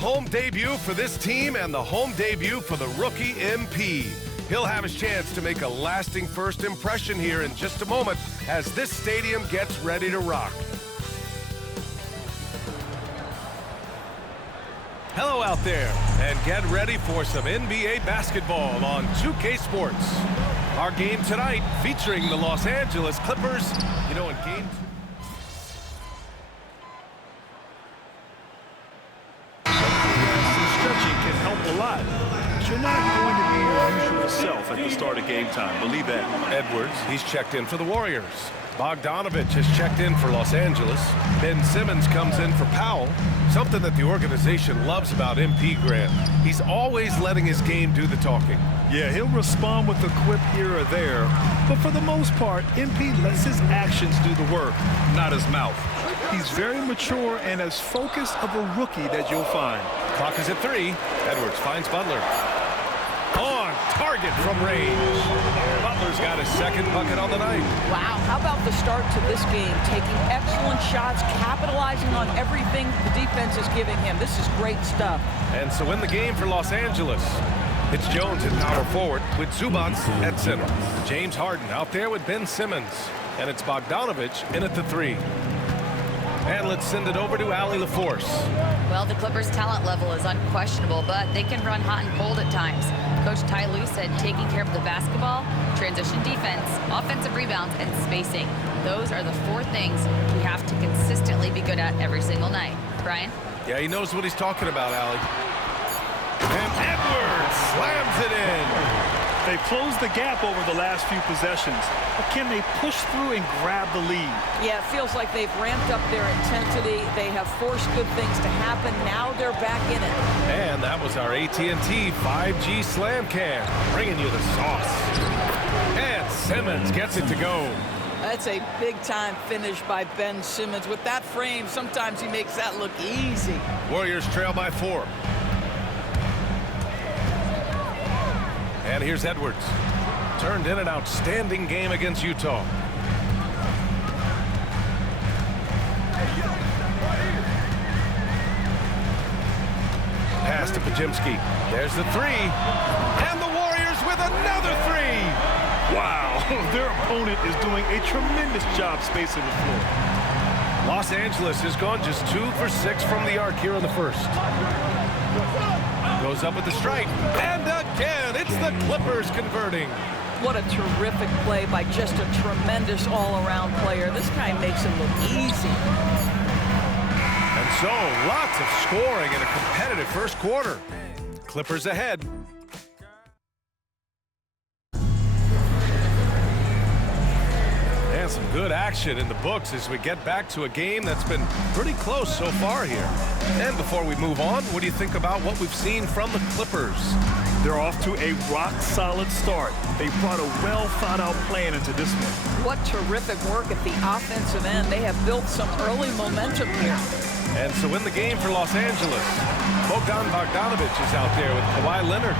home debut for this team and the home debut for the rookie MP. He'll have his chance to make a lasting first impression here in just a moment as this stadium gets ready to rock. Hello out there, and get ready for some NBA basketball on 2K Sports. Our game tonight featuring the Los Angeles Clippers. You know, in game stretching can help a lot. You're not going to be your usual self at the start of game time. Believe that. Edwards, he's checked in for the Warriors. Bogdanovich has checked in for Los Angeles. Ben Simmons comes in for Powell. Something that the organization loves about MP Grant. He's always letting his game do the talking. Yeah, he'll respond with a quip here or there. But for the most part, MP lets his actions do the work, not his mouth. He's very mature and as focused of a rookie that you'll find. Clock is at 3. Edwards finds Butler. On target from range. Butler's got his second bucket on the night. Wow, how about the start to this game? Taking excellent shots, capitalizing on everything the defense is giving him. This is great stuff. And so in the game for Los Angeles, it's Jones at power forward with Zubac at center. James Harden out there with Ben Simmons. And it's Bogdanovich in at the 3. And let's send it over to Allie LaForce. Well, the Clippers' talent level is unquestionable, but they can run hot and cold at times. Coach Ty Lue said taking care of the basketball, transition defense, offensive rebounds, and spacing. Those are the 4 things we have to consistently be good at every single night. Brian? Yeah, he knows what he's talking about, Allie. And Edwards slams it in. They've closed the gap over the last few possessions, but can they push through and grab the lead? Yeah, it feels like they've ramped up their intensity. They have forced good things to happen. Now they're back in it. And that was our AT&T 5G Slam Cam, bringing you the sauce. And Simmons gets it to go. That's a big-time finish by Ben Simmons. With that frame, sometimes he makes that look easy. Warriors trail by 4. And here's Edwards. Turned in an outstanding game against Utah. Pass to Pajimski. There's the 3. And the Warriors with another 3. Wow, their opponent is doing a tremendous job spacing the floor. Los Angeles has gone just 2 for 6 from the arc here in the first. Goes up with the strike, and again, it's the Clippers converting. What a terrific play by just a tremendous all-around player. This guy makes it look easy. And so, lots of scoring in a competitive first quarter. Clippers ahead. And some good action in the books as we get back to a game that's been pretty close so far here. And before we move on, what do you think about what we've seen from the Clippers? They're off to a rock-solid start. They brought a well-thought-out plan into this one. What terrific work at the offensive end. They have built some early momentum here. And so in the game for Los Angeles, Bogdanovich is out there with Kawhi Leonard.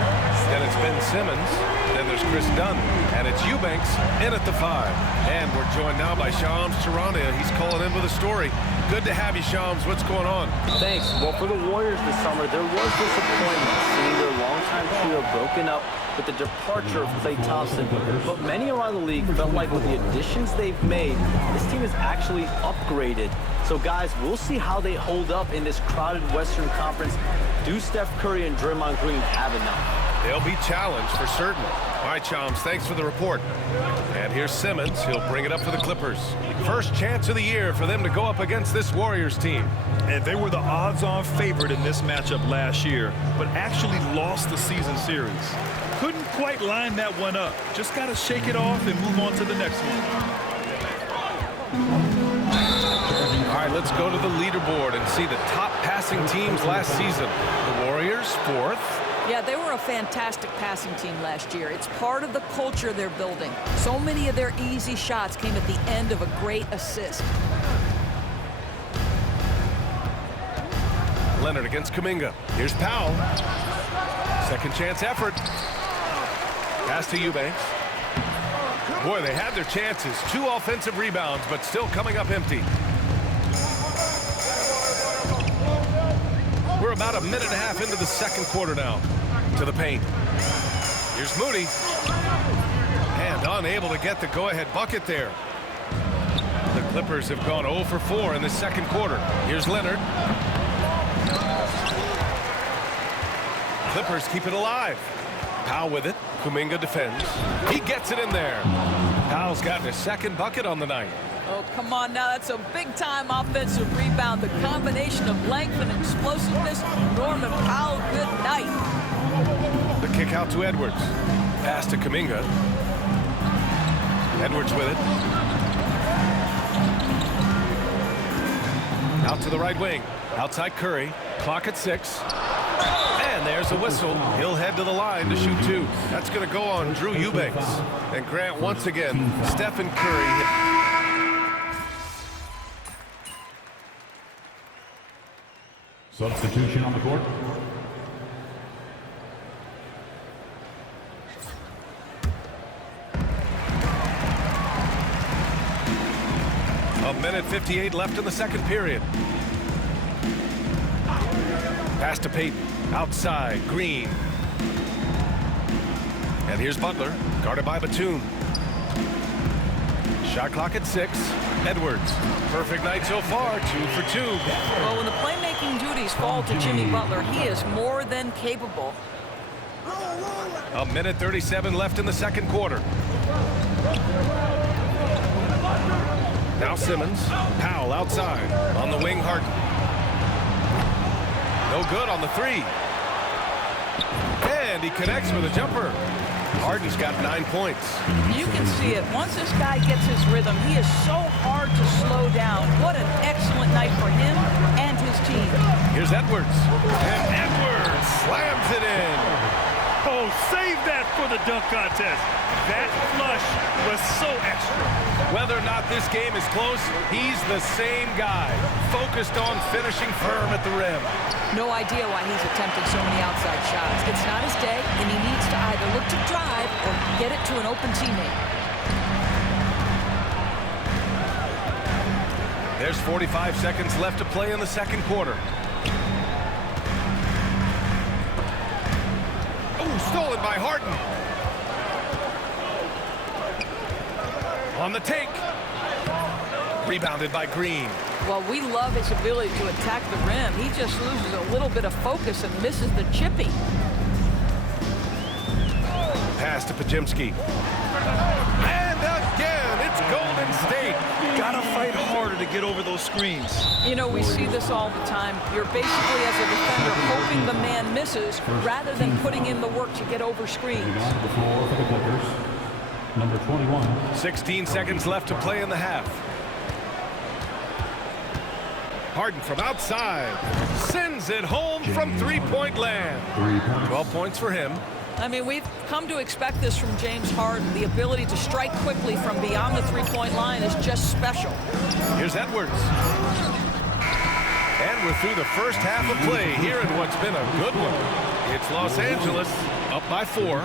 Then it's Ben Simmons. Then there's Chris Dunn. And it's Eubanks in at the 5. And we're joined now by Shams Charania. He's calling in with a story. Good to have you, Shams. What's going on? Thanks. Well, for the Warriors this summer, there was disappointment seeing their longtime trio broken up with the departure of Klay Thompson. But many around the league felt like with the additions they've made, this team is actually upgraded. So, guys, we'll see how they hold up in this crowded Western Conference. Do Steph Curry and Draymond Green have enough? They'll be challenged for certain. All right, Shams, thanks for the report. And here's Simmons. He'll bring it up for the Clippers. First chance of the year for them to go up against this Warriors team. And they were the odds-on favorite in this matchup last year, but actually lost the season series. Couldn't quite line that one up. Just got to shake it off and move on to the next one. All right, let's go to the leaderboard and see the top passing teams last season. The Warriors, 4th. Yeah, they were a fantastic passing team last year. It's part of the culture they're building. So many of their easy shots came at the end of a great assist. Leonard against Kuminga. Here's Powell. Second chance effort. Pass to Eubanks. Boy, they had their chances. 2 offensive rebounds, but still coming up empty. We're about a minute and a half into the second quarter now. To the paint. Here's Moody. And unable to get the go-ahead bucket there. The Clippers have gone 0 for 4 in the second quarter. Here's Leonard. Clippers keep it alive. Powell with it. Kuminga defends. He gets it in there. Powell's gotten his second bucket on the night. Oh, come on now. That's a big-time offensive rebound. The combination of length and explosiveness. Norman Powell, good night. The kick out to Edwards. Pass to Kuminga. Edwards with it. Out to the right wing. Outside Curry. Clock at 6. And there's a whistle. He'll head to the line to shoot 2. That's going to go on Drew Eubanks. And Grant once again. Stephen Curry. Substitution on the court. A minute 58 left in the second period. Pass to Payton. Outside, Green. And here's Butler, guarded by Batum. Shot clock at 6. Edwards. Perfect night so far, 2 for 2. Well, when the playmaking duties fall to Jimmy Butler, he is more than capable. A minute 37 left in the second quarter. Now Simmons. Powell outside. On the wing, Harden. No good on the 3. And he connects with a jumper. Harden's got 9 points. You can see it. Once this guy gets his rhythm, he is so hard to slow down. What an excellent night for him and his team. Here's Edwards. And Edwards slams it in. Oh, save that for the dunk contest. That flush was so extra. Whether or not this game is close, he's the same guy. Focused on finishing firm at the rim. No idea why he's attempting so many outside shots. It's not his day, and he needs to either look to drive or get it to an open teammate. There's 45 seconds left to play in the second quarter. Oh, stolen by Harden. On the take. Rebounded by Green. Well, we love his ability to attack the rim. He just loses a little bit of focus and misses the chippy. Pass to Pajimski. And again, it's Golden State. Gotta fight harder to get over those screens. You know, we see this all the time. You're basically, as a defender, hoping the man misses rather than putting in the work to get over screens. The floor for the Clippers. Number 21. 16 seconds left to play in the half. Harden from outside. Sends it home from three-point land. 12 points for him. I mean, we've come to expect this from James Harden. The ability to strike quickly from beyond the three-point line is just special. Here's Edwards. And we're through the first half of play here in what's been a good one. It's Los Angeles up by 4.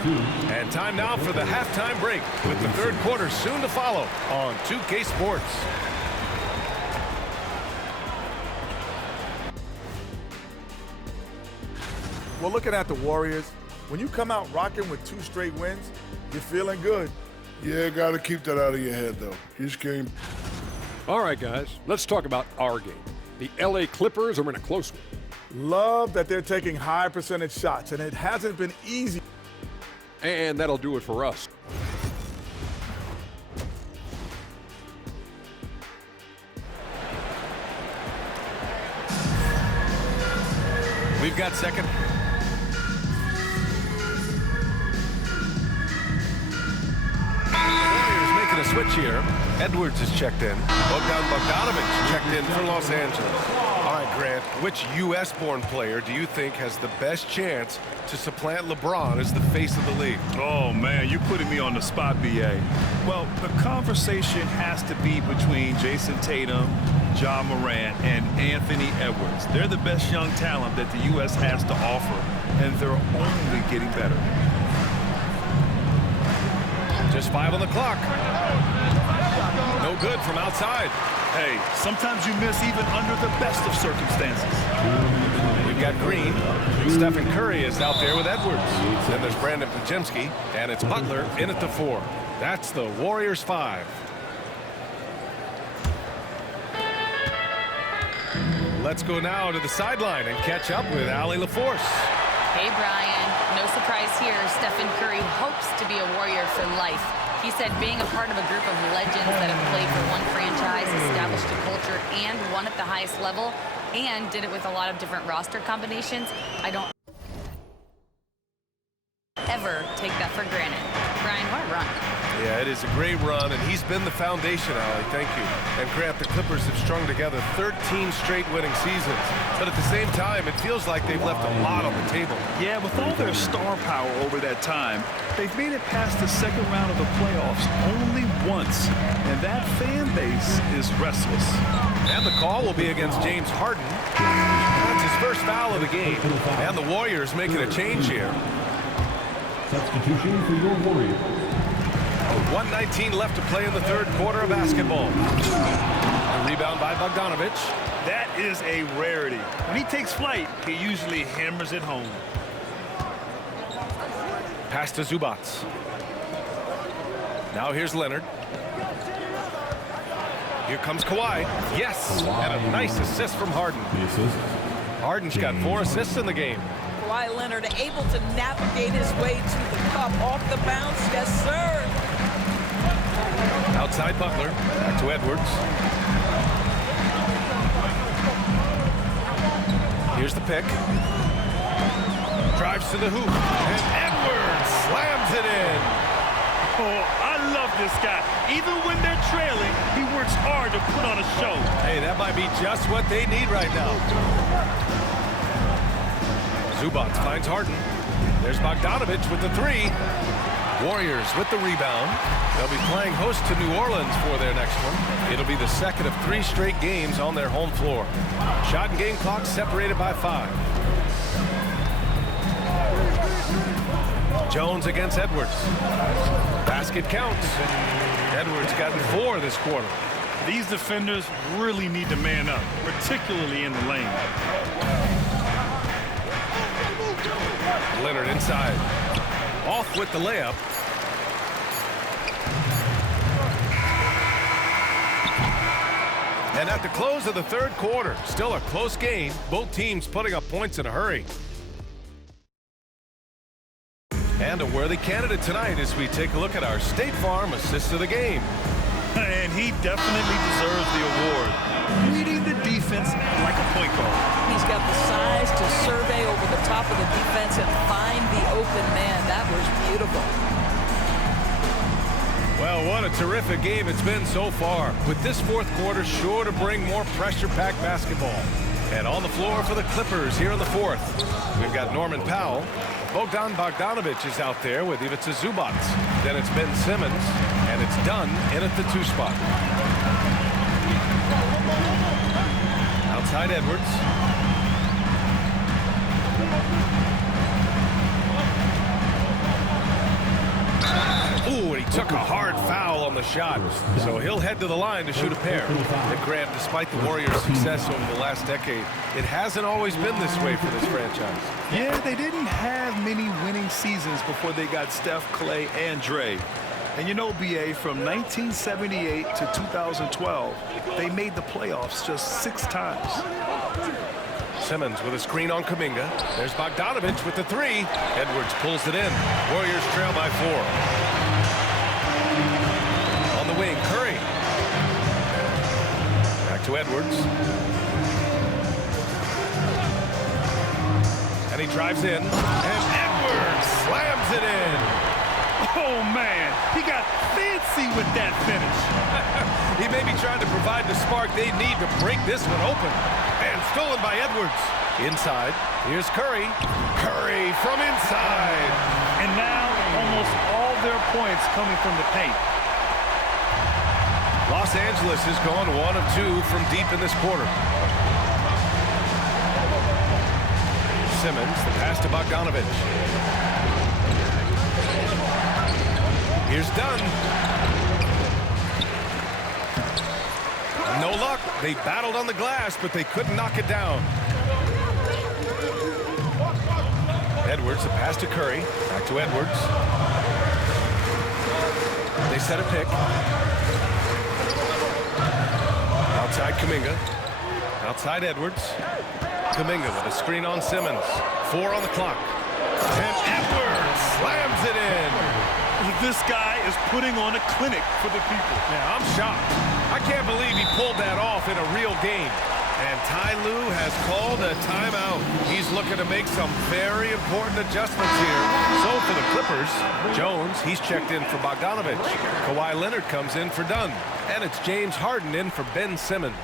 And time now for the halftime break with the third quarter soon to follow on 2K Sports. Well, looking at the Warriors, when you come out rocking with 2 straight wins, you're feeling good. Yeah, got to keep that out of your head, though. Each game. All right, guys, let's talk about our game. The LA Clippers are in a close one. Love that they're taking high percentage shots, and it hasn't been easy. And that'll do it for us. We've got second. Warriors making a switch here. Edwards is checked in. Bogdanovich checked in for Los Angeles. All right, Grant, which U.S.-born player do you think has the best chance to supplant LeBron as the face of the league? Oh, man, you're putting me on the spot, B.A. Well, the conversation has to be between Jason Tatum, Ja Morant, and Anthony Edwards. They're the best young talent that the U.S. has to offer, and they're only getting better. Just 5 on the clock. No good from outside. Hey, sometimes you miss even under the best of circumstances. We've we've got Green. Stephen Curry is out there with Edwards. Then there's Brandon Pajemski, and it's Butler in at the 4. That's the Warriors 5. Let's go now to the sideline and catch up with Allie LaForce. Hey, Brian. No surprise here. Stephen Curry hopes to be a Warrior for life. He said being a part of a group of legends that have played for one franchise, established a culture, and won at the highest level, and did it with a lot of different roster combinations, I don't ever take that for granted. Brian, what a run. Yeah, it is a great run, and he's been the foundation, Allie. Thank you. And Grant, the Clippers have strung together 13 straight winning seasons. But at the same time, it feels like they've left a lot on the table. Yeah, with all their star power over that time, they've made it past the second round of the playoffs only once. And that fan base is restless. And the call will be against James Harden. That's his first foul of the game. And the Warriors making a change here. Substitution for your Warriors. 1:19 left to play in the third quarter of basketball. A rebound by Bogdanovich. That is a rarity. When he takes flight, he usually hammers it home. Pass to Zubac. Now here's Leonard. Here comes Kawhi. Yes, and a nice assist from Harden. Harden's got 4 assists in the game. Kawhi Leonard able to navigate his way to the cup off the bounce. Yes, sir. Outside Butler. Back to Edwards. Here's the pick. Drives to the hoop. And Edwards slams it in. Oh, I love this guy. Even when they're trailing, he works hard to put on a show. Hey, that might be just what they need right now. Zubac finds Harden. There's Bogdanovich with the 3. Warriors with the rebound. They'll be playing host to New Orleans for their next one. It'll be the second of 3 straight games on their home floor. Shot and game clock separated by 5. Jones against Edwards. Basket counts. Edwards gotten 4 this quarter. These defenders really need to man up, particularly in the lane. Leonard inside. Off with the layup. And at the close of the third quarter, still a close game. Both teams putting up points in a hurry. And a worthy candidate tonight as we take a look at our State Farm assist of the game. And he definitely deserves the award. Leading the defense like a point guard. He's got the size to survey over the top of the defense and find the open man. That was beautiful. Well, what a terrific game it's been so far. With this fourth quarter sure to bring more pressure-packed basketball. And on the floor for the Clippers here in the fourth, we've got Norman Powell. Bogdan Bogdanovich is out there with Ivica Zubac. Then it's Ben Simmons, and it's Dunn in at the 2 spot. Outside Edwards. Ooh, and he took a hard foul on the shot. So he'll head to the line to shoot a pair. And Grant, despite the Warriors' success over the last decade, it hasn't always been this way for this franchise. Yeah, they didn't have many winning seasons before they got Steph, Clay, and Dre. And you know, B.A., from 1978 to 2012, they made the playoffs just 6 times. Simmons with a screen on Kuminga. There's Bogdanovich with the 3. Edwards pulls it in. Warriors trail by 4. On the wing, Curry. Back to Edwards. And he drives in. And Edwards slams it in. Oh, man, he got fancy with that finish. He may be trying to provide the spark they need to break this one open. And stolen by Edwards. Inside, here's Curry. Curry from inside. And now almost all their points coming from the paint. Los Angeles has gone 1 of 2 from deep in this quarter. Simmons, the pass to Bogdanovich. Here's Dunn. No luck. They battled on the glass, but they couldn't knock it down. Edwards, the pass to Curry. Back to Edwards. They set a pick. Outside Kuminga. Outside Edwards. Kuminga with a screen on Simmons. 4 on the clock. And Edwards slams it in. This guy is putting on a clinic for the people. Yeah, I'm shocked. I can't believe he pulled that off in a real game. And Ty Lue has called a timeout. He's looking to make some very important adjustments here. So for the Clippers, Jones, he's checked in for Bogdanovich. Kawhi Leonard comes in for Dunn. And it's James Harden in for Ben Simmons.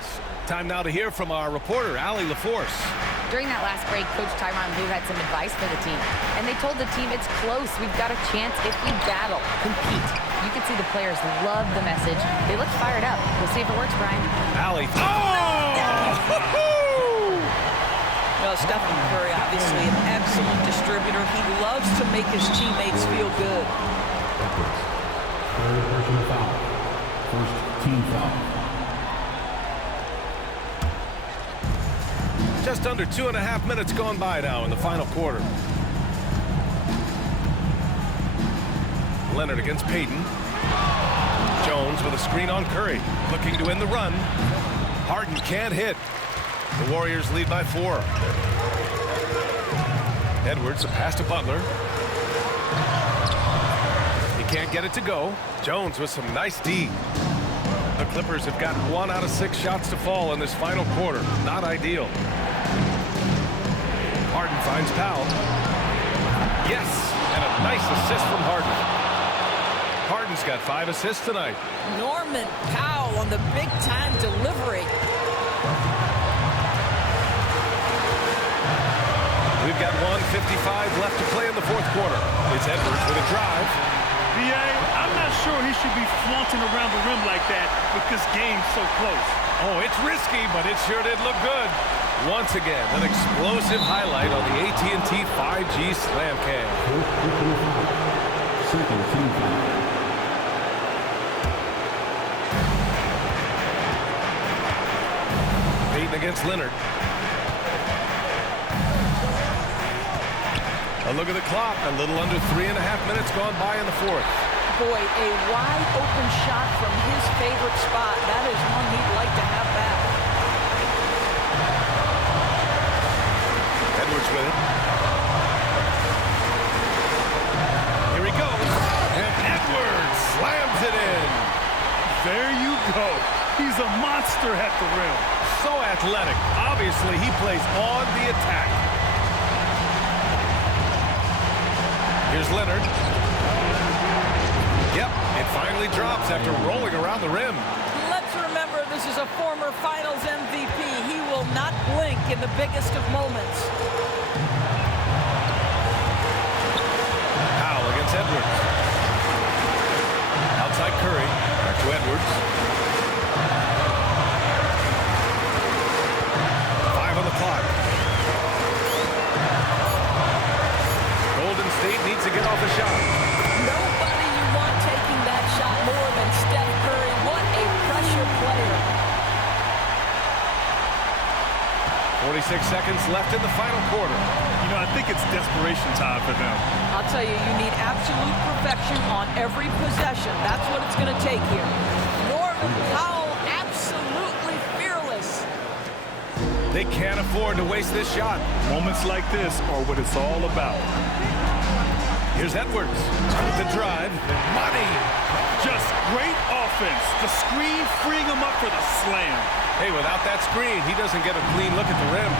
Time now to hear from our reporter, Allie LaForce. During that last break, Coach Tyronn Lue had some advice for the team. And they told the team, it's close. We've got a chance if we battle, compete. You can see the players love the message. They look fired up. We'll see if it works, Brian. Allie. Oh! Well, Stephen Curry, obviously an excellent distributor. He loves to make his teammates feel good. Third personal foul. First team foul. Just under 2.5 minutes gone by now in the final quarter. Leonard against Payton. Jones with a screen on Curry. Looking to end the run. Harden can't hit. The Warriors lead by 4. Edwards, a pass to Butler. He can't get it to go. Jones with some nice D. The Clippers have got 1 out of 6 shots to fall in this final quarter. Not ideal. Harden finds Powell. Yes, and a nice assist from Harden. Harden's got 5 assists tonight. Norman Powell on the big-time delivery. We've got 1:55 left to play in the fourth quarter. It's Edwards with a drive. B.A., I'm not sure he should be flaunting around the rim like that with this game so close. Oh, it's risky, but it sure did look good. Once again, an explosive highlight on the AT&T 5G Slam Cam. Second team foul. Payton against Leonard. A look at the clock. A little under 3.5 minutes gone by in the fourth. Boy, a wide open shot from his favorite spot. That is one he'd like to have back. Edwards with it. Here he goes. And Edwards slams it in. There you go. He's a monster at the rim. So athletic. Obviously, he plays on the attack. Here's Leonard. Yep, it finally drops after rolling around the rim. Let's remember this is a former Finals MVP. He will not blink in the biggest of moments. Powell against Edwards. Outside Curry. Back to Edwards. 5 on the clock. Golden State needs to get off a shot. Nobody you want taking that shot more than Steph Curry. What a pressure player. 46 seconds left in the final quarter. You know, I think it's desperation time for them. I'll tell you, you need absolute perfection on every possession. That's what it's going to take here. Norman Powell, absolutely fearless. They can't afford to waste this shot. Moments like this are what it's all about. Here's Edwards with the drive. Money. Just great offense. The screen freeing him up for the slam. Hey, without that screen, he doesn't get a clean look at the rim.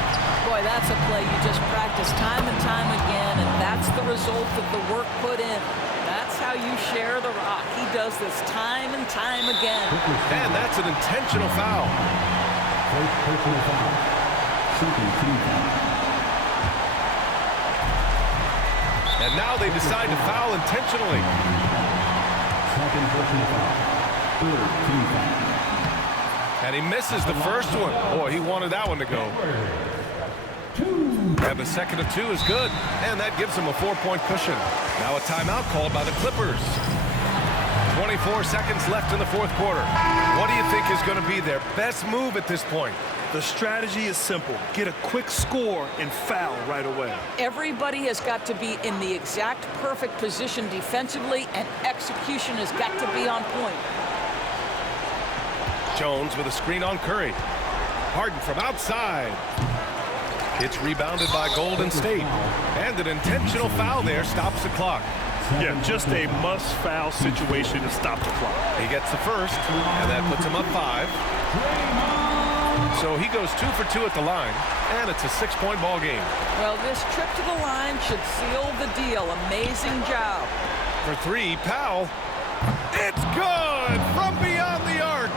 Boy, that's a play you just practice time and time again, and that's the result of the work put in. That's how you share the rock. He does this time and time again. And that's an intentional foul. First personal foul. Second team foul. And now they decide to foul intentionally. Second personal foul. Third team foul. And he misses the first one. Boy, he wanted that one to go. And the second of 2 is good. And that gives him a 4-point cushion. Now a timeout called by the Clippers. 24 seconds left in the fourth quarter. What do you think is going to be their best move at this point? The strategy is simple. Get a quick score and foul right away. Everybody has got to be in the exact perfect position defensively, and execution has got to be on point. Jones with a screen on Curry. Harden from outside. It's rebounded by Golden State. And an intentional foul there stops the clock. Yeah, just a must-foul situation to stop the clock. He gets the first, and that puts him up 5. So he goes 2 for 2 at the line, and it's a 6-point ball game. Well, this trip to the line should seal the deal. Amazing job. For 3, Powell. It's good from beyond the arc.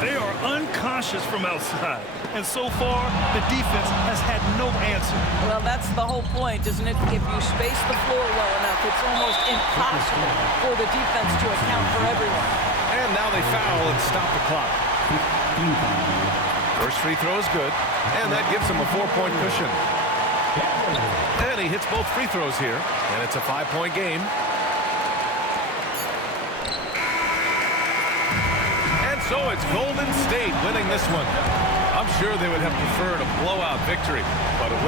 They are unconscious from outside, and so far, the defense has had no answer. Well, that's the whole point, isn't it? If you space the floor well enough, it's almost impossible for the defense to account for everyone. And now they foul and stop the clock. First free throw is good, and that gives him a 4-point cushion. And he hits both free throws here, and it's a 5-point game. And so it's Golden State winning this one. I'm sure they would have preferred a blowout victory, but a win